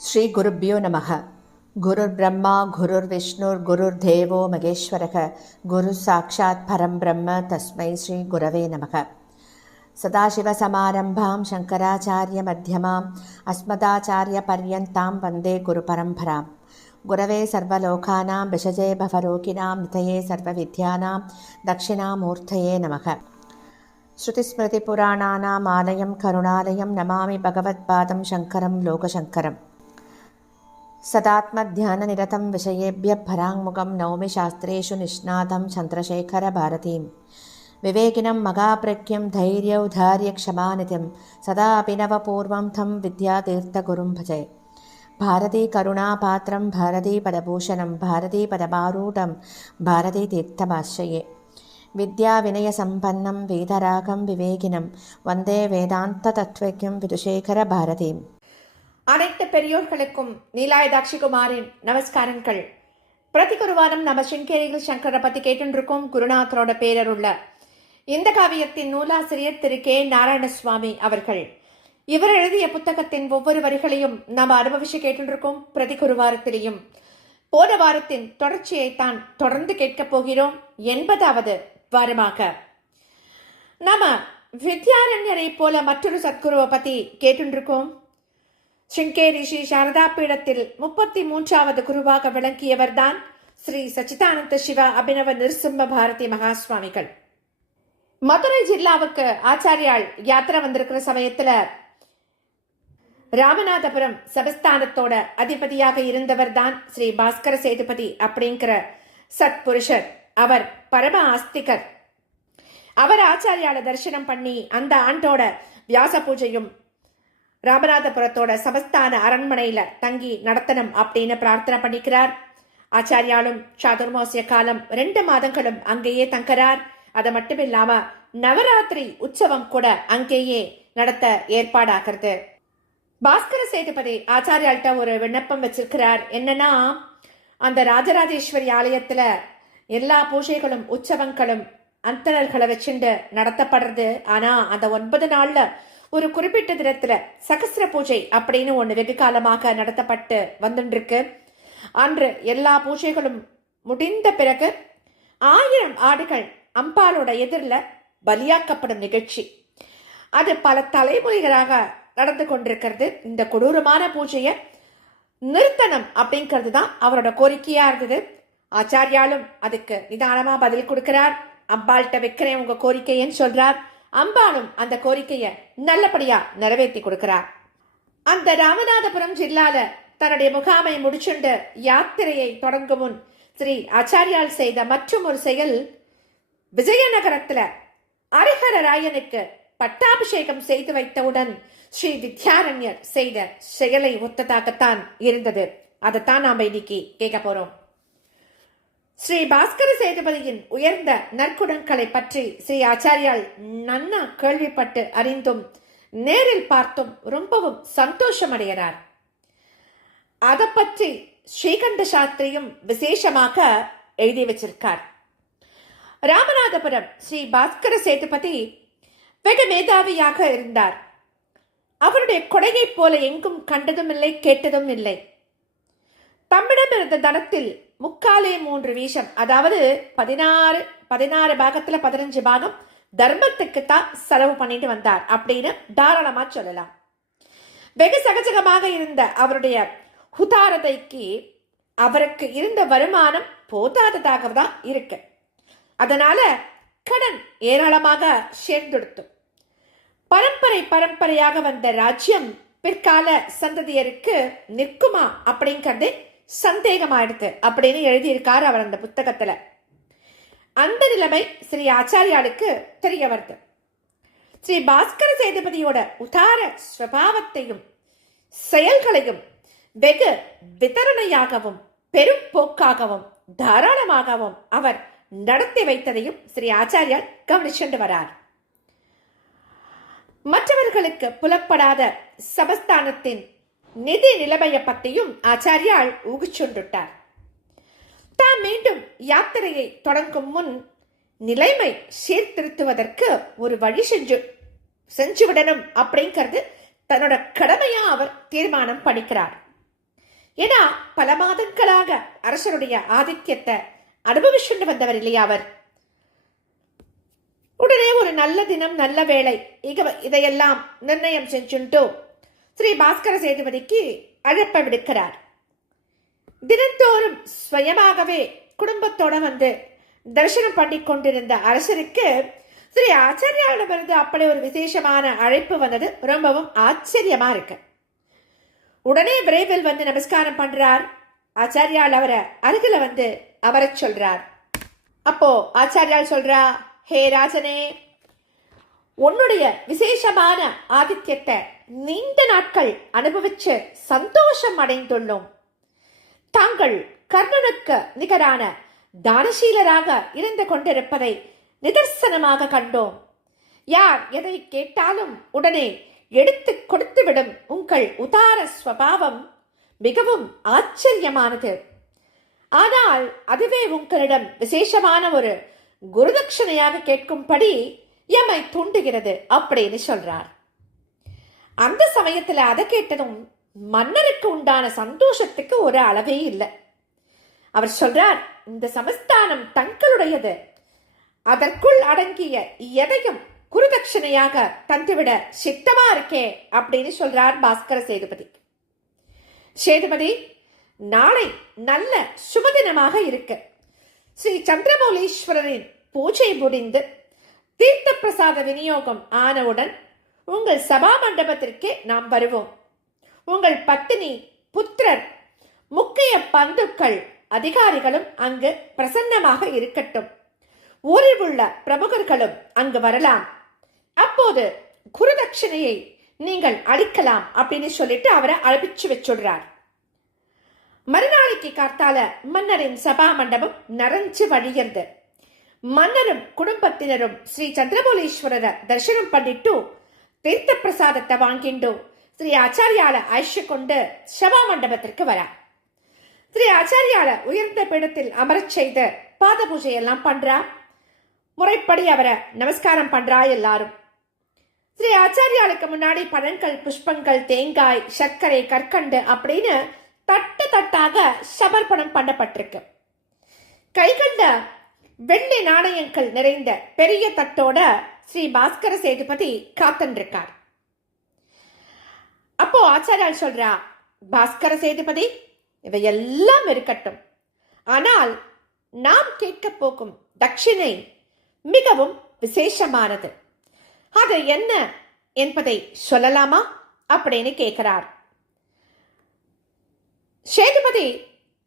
ஸ்ரீ குருப்யோ நமக. குருர் பிரம்மா குருர் விஷ்ணுர் குருர் தேவோ மகேஸ்வரக குரு சாட்சாத் பரம் பிரம்ம தஸ்மை ஸ்ரீ குரவே நமக. சதாசிவசமாரம்பாம் சங்கராச்சாரிய மத்தியமாம் அஸ்மதாச்சாரிய பர்யந்தாம் வந்தே குரு பரம்பராம். குரவே சர்வலோகானாம் விஷஜே பவரோகிணாம் நிதயே சர்வவித்யானாம் தட்சிணாமூர்த்தயே நமக. ஸ்ருதிஸ்மிருதிபுராணானாம் ஆலயம் கருணாலயம் நமாமி பகவத்பாதம் சங்கரம் லோகசங்கரம். सदात्मध्याननिरतं विषयेभ्यः पराङ्मुखं नौमि शास्त्रेषु निष्णातं चन्द्रशेखरभारतीं. विवेकिनं मगाप्रज्ञं धैर्यौधार्यक्षमानिधिं सदा अभिनवपूर्वं तं विद्यातीर्थगुरुं भजे. भारतीकरुणापात्रं भारतीपदभूषणं भारतीपदमारूढं भारतीतीर्थमाश्रये. विद्याविनयसम्पन्नं वेदरागं विवेकिनं वन्दे वेदान्ततत्त्वज्ञं विदुशेखरभारतीम्. அனைத்து பெரியோர்களுக்கும் நீலாயதாட்சிகுமாரின் நமஸ்காரங்கள். பிரதி குருவாரம் நம்ம சிங்கேரியில் சங்கரை பத்தி கேட்டுருக்கோம். குருநாதரோட பேரருள்ள இந்த காவியத்தின் நூலாசிரியர் திரு கே நாராயணசுவாமி அவர்கள். இவர் எழுதிய புத்தகத்தின் ஒவ்வொரு வரிகளையும் நாம் அனுபவிச்சு கேட்டுருக்கோம். பிரதி குருவாரத்திலையும் போன வாரத்தின் தொடர்ச்சியைத்தான் தொடர்ந்து கேட்கப் போகிறோம். 80வது வாரமாக நாம வித்யாரண்யரை போல மற்றொரு சத்குருவை பத்தி கேட்டுருக்கோம். சிங்கேரி ஸ்ரீ சாரதா பீடத்தில் 33வது குருவாக விளங்கியவர்தான் ஸ்ரீ சச்சிதானந்த சிவ அபினவ நிருசிம்ம பாரதி மகாஸ்வாமிகள். மதுரை ஜில்லாவுக்கு ஆச்சாரியால் யாத்திரை வந்திருக்கிற சமயத்துல ராமநாதபுரம் சபஸ்தானத்தோட அதிபதியாக இருந்தவர் தான் ஸ்ரீ பாஸ்கர சேதுபதி அப்படிங்கிற சத்புருஷர். அவர் பரம ஆஸ்திகர். அவர் ஆச்சாரியால தரிசனம் பண்ணி அந்த ஆண்டோட வியாச பூஜையும் ராமநாதபுரத்தோட சமஸ்தான அரண்மனையில தங்கி நடத்தணும் அப்படின்னு பிரார்த்தனை பண்ணிக்கிறார். ஆச்சாரியாலும் சாதுர்மாசிய காலம் 2 மாதங்களும் அங்கேயே தங்குறார். அது மட்டும் இல்லாம நவராத்திரி உற்சவம் கூட அங்கேயே நடத்த ஏற்பாடாகிறது. பாஸ்கர சேதுபதி ஆச்சாரியால்கிட்ட ஒரு விண்ணப்பம் வச்சிருக்கிறார். என்னன்னா, அந்த ராஜராஜேஸ்வரி ஆலயத்துல எல்லா பூஜைகளும் உற்சவங்களும் அந்தணர்களை வச்சுண்டு நடத்தப்படுறது. ஆனா அந்த 9 நாள்ல ஒரு குறிப்பிட்ட தினத்துல சகஸ்ர பூஜை அப்படின்னு ஒண்ணு வெகு காலமாக நடத்தப்பட்டு வந்துருக்கு. அன்று எல்லா பூஜைகளும் முடிந்த பிறகு 1000 ஆடுகள் அம்பாளோட எதிரில் பலியாக்கப்படும் நிகழ்ச்சி. அது பல தலைமுறைகளாக நடந்து கொண்டிருக்கிறது. இந்த கொடூரமான பூஜையை நிறுத்தனம் அப்படிங்கிறது தான் அவரோட கோரிக்கையா இருந்தது. ஆச்சாரியாலும் அதுக்கு நிதானமா பதில் கொடுக்கிறார். அம்பாள்கிட்ட வைக்கிறேன் உங்க கோரிக்கைன்னு சொல்றார். அம்பாளும் அந்த கோரிக்கைய நல்லபடியா நிறைவேற்றி கொடுக்கிறார். அந்த ராமநாதபுரம் ஜில்லால தன்னுடைய முகாமை முடிச்சுண்டு யாத்திரையை தொடங்கும் முன் ஸ்ரீ ஆச்சாரியால் செய்த மற்றும் ஒரு செயல், விஜயநகரத்துல ஹரிஹரராயனுக்கு பட்டாபிஷேகம் செய்து வைத்தவுடன் ஸ்ரீ வித்யாரண்யர் செய்த செயலை ஒத்ததாகத்தான் இருந்தது. அதைத்தான் நாம இன்னைக்கு கேட்க போறோம். ஸ்ரீ பாஸ்கர சேதுபதியின் உயர்ந்த நற்குணங்களை பற்றி ஸ்ரீ ஆச்சாரியால் நன்னா கேள்விப்பட்டு அறிந்தும் நேரில் பார்த்தும் ரொம்பவும் சந்தோஷம் அடைகிறார். அதை பற்றி ஸ்ரீகண்ட சாஸ்திரியும் விசேஷமாக எழுதி வச்சிருக்கார். ராமநாதபுரம் ஸ்ரீ பாஸ்கர சேதுபதி வெகு மேதாவியாக இருந்தார். அவருடைய கொடையை போல எங்கும் கண்டதும் இல்லை, கேட்டதும் இல்லை. தம்மிடம் இருந்த தனத்தில் 3/4 வீசம், அதாவது 16 பாகத்துல 15 பாகம் தர்மத்துக்கு தான் செலவு பண்ணிட்டு வந்தார் அப்படின்னு தாராளமா சொல்லலாம். வெகு சகஜகமாக இருந்த அவருடைய உதாரதைக்கு அவருக்கு இருந்த வருமானம் போதாததாக தான் இருக்கு. அதனால கடன் ஏராளமாக சேர்ந்தெடுத்து பரம்பரையாக வந்த ராஜ்யம் பிற்கால சந்ததியருக்கு நிற்குமா அப்படிங்கிறது சந்தேகமாயிடுது அப்படின்னு எழுதியிருக்கார் அவர் அந்த புத்தகத்துல. அந்த நிலைமை ஸ்ரீ ஆச்சாரியாளுக்கு தெரிய வருது. ஸ்ரீ பாஸ்கர சேதுபதியோட உதார ஸ்வபாவத்தையும் செயல்களையும் வெகு விதரணையாகவும் பெரும் போக்காகவும் தாராளமாகவும் அவர் நடத்தி வைத்ததையும் ஸ்ரீ ஆச்சாரியால் கவனிச்சுண்டு வரார். மற்றவர்களுக்கு புலப்படாத சமஸ்தானத்தின் நிதி நிலைமையை பற்றியும் ஆச்சாரியால் ஊகிச்சுண்டுட்டார். தாம் மீண்டும் யாத்திரையை தொடங்கும் முன் நிலைமை சீர்திருத்துவதற்கு ஒரு வழி செஞ்சுவிடணும் அப்படிங்கிறது தன்னோட கடமையா அவர் தீர்மானம் பண்ணிக்கிறார். ஏன்னா பல மாதங்களாக அரசருடைய ஆதித்யத்தை அனுபவிச்சுட்டு வந்தவர் இல்லையா அவர். உடனே ஒரு நல்ல தினம் நல்ல வேளை இதையெல்லாம் நிர்ணயம் செஞ்சுட்டு ஸ்ரீ பாஸ்கர சேதுபதிக்கு அழைப்ப விடுக்கிறார். தினந்தோறும் ஸ்வயமாகவே குடும்பத்தோட வந்து தரிசனம் பண்ணி கொண்டிருந்த அரசருக்கு ஸ்ரீ ஆச்சாரியாவிடமிருந்து அப்படி ஒரு விசேஷமான அழைப்பு வந்தது ரொம்பவும் ஆச்சரியமா இருக்கு. உடனே விரைவில் வந்து நமஸ்காரம் பண்றார். ஆச்சாரியால் அவரை அருகில வந்து அமரச் சொல்றார். அப்போ ஆச்சாரியால் சொல்றா, ஹே ராஜனே, உன்னுடைய விசேஷமான ஆதித்யத்தை நீண்ட நாட்கள் அனுபவிச்சு சந்தோஷம் அடைந்துள்ளோம். தாங்கள் கர்ணனுக்கு நிகரான தானசீலராக இருந்து கொண்டிருப்பதை நிதர்சனமாக கண்டோம். யார் எதை கேட்டாலும் உடனே எடுத்து கொடுத்துவிடும் உங்கள் உதார ஸ்வபாவம் மிகவும் ஆச்சரியமானது. ஆனால் அதுவே உங்களிடம் விசேஷமான ஒரு குருதட்சணையாக கேட்கும்படி எம்மை தூண்டுகிறது அப்படின்னு சொல்றார். அந்த சமயத்துல அதை கேட்டதும் மன்னருக்கு உண்டான சந்தோஷத்துக்கு ஒரு அளவே இல்லை. அவர் சொல்றார், இந்த சமஸ்தானம் தங்களுடையது, அதற்குள் அடங்கிய எதையும் குருதட்சணையாக தந்துவிட சித்தமா இருக்கே அப்படின்னு சொல்றார் பாஸ்கர சேதுபதி. சேதுபதி, நாளை நல்ல சுபதினமாக இருக்கு. ஸ்ரீ சந்திரமௌலீஸ்வரரின் பூஜை முடிந்து தீர்த்த பிரசாத விநியோகம் ஆனவுடன் உங்கள் சபா மண்டபத்திற்கே நாம் வருவோம். உங்கள் பத்தினி, புத்திரர், முக்கிய பந்துக்கள், அதிகாரிகளும் அங்கு பிரசன்னமாக இருக்கட்டும். ஊரில் உள்ள பிரமுகர்களும் அங்கு வரலாம். அப்போது குருதட்சணையை நீங்கள் அளிக்கலாம் அப்படின்னு சொல்லிட்டு அவரை அழைப்பிச்சு வச்சுடுறார். மறுநாளைக்கு காத்தால மன்னரின் சபா மண்டபம் நிறைஞ்சு வழிகிறது. மன்னரும் குடும்பத்தினரும் ஸ்ரீ சந்திரமௌலீஸ்வரரை தரிசனம் பண்ணிட்டு தீர்த்த பிரசாதத்தை வாங்கிண்டு ஸ்ரீ ஆச்சாரியால அழைச்சு கொண்டு சபா மண்டபத்திற்கு வரா. ஸ்ரீ ஆச்சாரியால உயர்ந்த பீடத்தில் அமரச் செய்து பாத பூஜை எல்லாம் பண்றா. முறைப்படி அவரை நமஸ்காரம் பண்றா எல்லாரும். ஸ்ரீ ஆச்சாரியாளுக்கு முன்னாடி பழங்கள், புஷ்பங்கள், தேங்காய், சர்க்கரை, கற்கண்டு அப்படின்னு தட்டு தட்டாக சமர்ப்பணம் பண்ணப்பட்டிருக்கு. கைகண்ட வெள்ளி நாணயங்கள் நிறைந்த பெரிய தட்டோட ஸ்ரீ பாஸ்கர சேதுபதி காத்துருக்கார். அப்போ ஆச்சாரியால் சொல்றா, பாஸ்கர சேதுபதி, இவையெல்லாம் இருக்கட்டும், ஆனால் நாம் கேட்க போகும் தட்சிணை மிகவும் விசேஷமானது. அது என்ன என்பதை சொல்லலாமா அப்படின்னு கேட்கிறார். சேதுபதி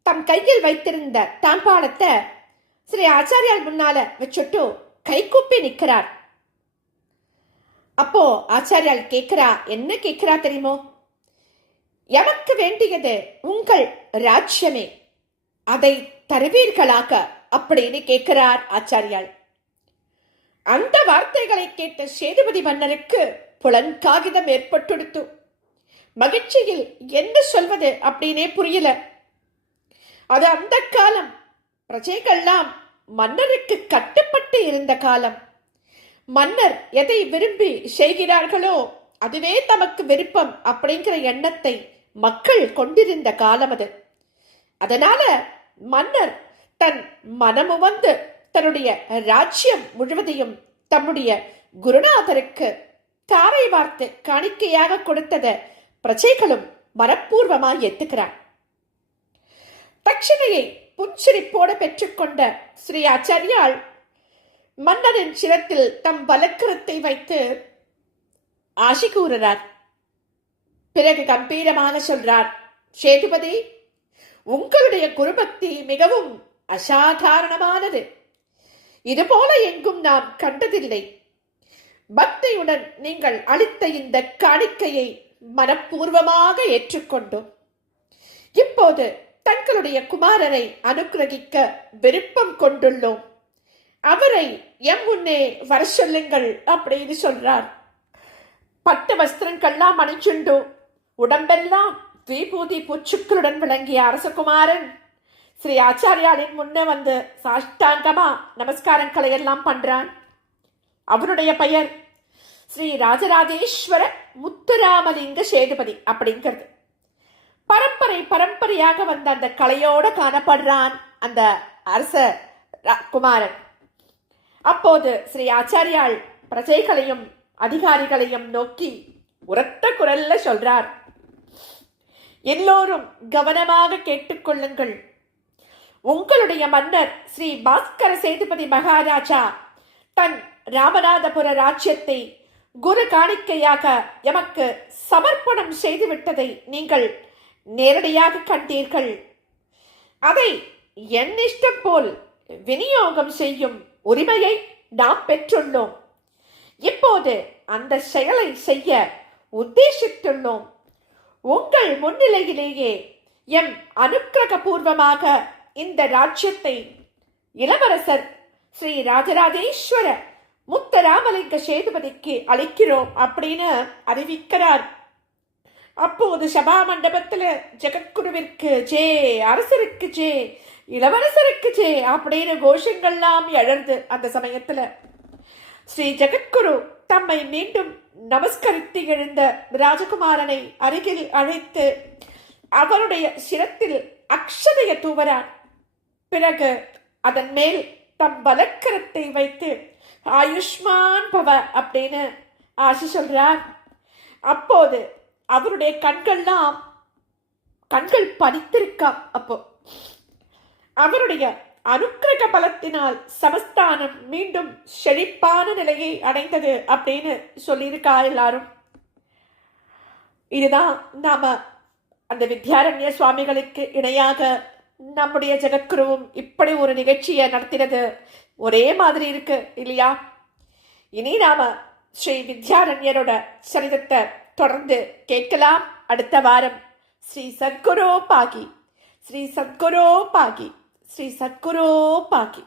தம் கையில் வைத்திருந்த தாம்பாளத்தை ஸ்ரீ ஆச்சாரியால் முன்னால வச்சுட்டு கைகூப்பி நிற்கிறார். அப்போ ஆச்சாரியால் கேட்கிறா, என்ன கேட்கிறா தெரியுமோ? எமக்கு வேண்டியது உங்கள் ராஜ்யமே, அதை தருவீர்களாக அப்படின்னு கேட்கிறார் ஆச்சாரியால். அந்த வார்த்தைகளை கேட்ட சேதுபதி மன்னருக்கு புலன்காகிதம் ஏற்பட்டுடுத்து. மகிழ்ச்சியில் என்ன சொல்வது அப்படின்னே புரியல. அது அந்த காலம். பிரஜைகள்லாம் மன்னருக்கு கட்டுப்பட்டு இருந்த காலம். மன்னர் எதை விரும்பி செய்கிறார்களோ அதுவே தமக்கு விருப்பம் அப்படிங்கிற எண்ணத்தை மக்கள் கொண்டிருந்த காலம் அது. அதனால மன்னர் தன் மனமு வந்து தன்னுடைய ராஜ்யம் முழுவதையும் தம்முடைய குருநாதருக்கு தாரை வார்த்து காணிக்கையாக கொடுத்தத பிரஜைகளும் மனப்பூர்வமாய் ஏத்துக்கிறார். தட்சிணையை புன்சிரிப்போடு பெற்றுக்கொண்ட ஸ்ரீ ஆச்சாரியால் மன்னரின் சிரத்தில் தம் வலக்கரத்தை வைத்து ஆசி கூறுகிறார். பிறகு கம்பீரமாக சொல்றார், சேதுபதி, உங்களுடைய குருபக்தி மிகவும் அசாதாரணமானது. இதுபோல எங்கும் நாம் கண்டதில்லை. பக்தியுடன் நீங்கள் அளித்த இந்த காணிக்கையை மனப்பூர்வமாக ஏற்றுக்கொண்டோம். இப்போது தங்களுடைய குமாரரை அனுக்கிரகிக்க விருப்பம் கொண்டுள்ளோம். அவரை எம் முன்னே வர சொல்லுங்கள் அப்படின்னு சொல்றார். பட்டு வஸ்திரங்கள்லாம் அணிச்சுண்டு உடம்பெல்லாம் விபூதி பூச்சுக்களுடன் விளங்கிய அரசகுமாரன் ஸ்ரீ ஆச்சாரியாலின் முன்னே வந்து சாஷ்டாங்கமா நமஸ்காரங்களை எல்லாம் பண்றான். அவருடைய பெயர் ஸ்ரீ ராஜராஜேஸ்வர முத்துராமலிங்க சேதுபதி அப்படிங்கிறது. பரம்பரையாக வந்த அந்த கலையோட காணப்படுறான் அந்த அரச குமாரன். அப்போது ஸ்ரீ ஆச்சாரியால் பிரஜைகளையும் அதிகாரிகளையும் நோக்கி உரத்த குரல்ல சொல்றார், எல்லோரும் கவனமாக கேட்டுக்கொள்ளுங்கள். உங்களுடைய மன்னர் ஸ்ரீ பாஸ்கர சேதுபதி மகாராஜா தன் ராமநாதபுர ராஜ்யத்தை குரு காணிக்கையாக எமக்கு சமர்ப்பணம் செய்துவிட்டதை நீங்கள் நேரடியாக கண்டீர்கள். அதை என் இஷ்டம் போல் விநியோகம் செய்யும் உரிமையை நாம் பெற்றுள்ளோம். இப்போது அந்த செயலை செய்ய உத்தேசித்துள்ளோம். உங்கள் முன்னிலையிலேயே எம் அனுக்கிரக பூர்வமாக இந்த ராஜ்யத்தை இளவரசர் ஸ்ரீ ராஜராஜேஸ்வர முத்தராமலிங்க சேதுபதிக்கு அளிக்கிறோம் அப்படின்னு அறிவிக்கிறார். அப்போது சபா மண்டபத்துல ஜெகத்குருவிற்கு ஜே, அரசருக்கு ஜே, இளவரசருக்கு ஜே அப்படின்னு கோஷங்கள்லாம் எழர்ந்து அந்த சமயத்துல ஸ்ரீ ஜெகத்குரு தம்மை மீண்டும் நமஸ்கரித்து எழுந்த ராஜகுமாரனை அருகில் அழைத்து அவருடைய சிரத்தில் அக்ஷதைய தூவரான். பிறகு அதன் மேல் தம் வலக்கரத்தை வைத்து ஆயுஷ்மான் பவ அப்படின்னு ஆசி சொல்றார். அப்போது அவருடைய கண்கள் பனித்திருக்காம். அப்போ அவருடைய அனுக்கிரக பலத்தினால் சமஸ்தானம் மீண்டும் செழிப்பான நிலையை அடைந்தது அப்படின்னு சொல்லியிருக்கா எல்லாரும். இதுதான் நாம அந்த வித்யாரண்ய சுவாமிகளுக்கு இணையாக நம்முடைய ஜெகத்குருவும் இப்படி ஒரு நிகழ்ச்சியை நடத்தினது ஒரே மாதிரி இருக்கு இல்லையா? இனி நாம ஸ்ரீ வித்யாரண்யரோட சரிதத்தை தொடர்ந்து கேட்கலாம். அடுத்த வாரம் ஸ்ரீ சத்குரு பாகி, ஸ்ரீ சத்குரு பாகி, ஸ்ரீ சத்குரு பாகி.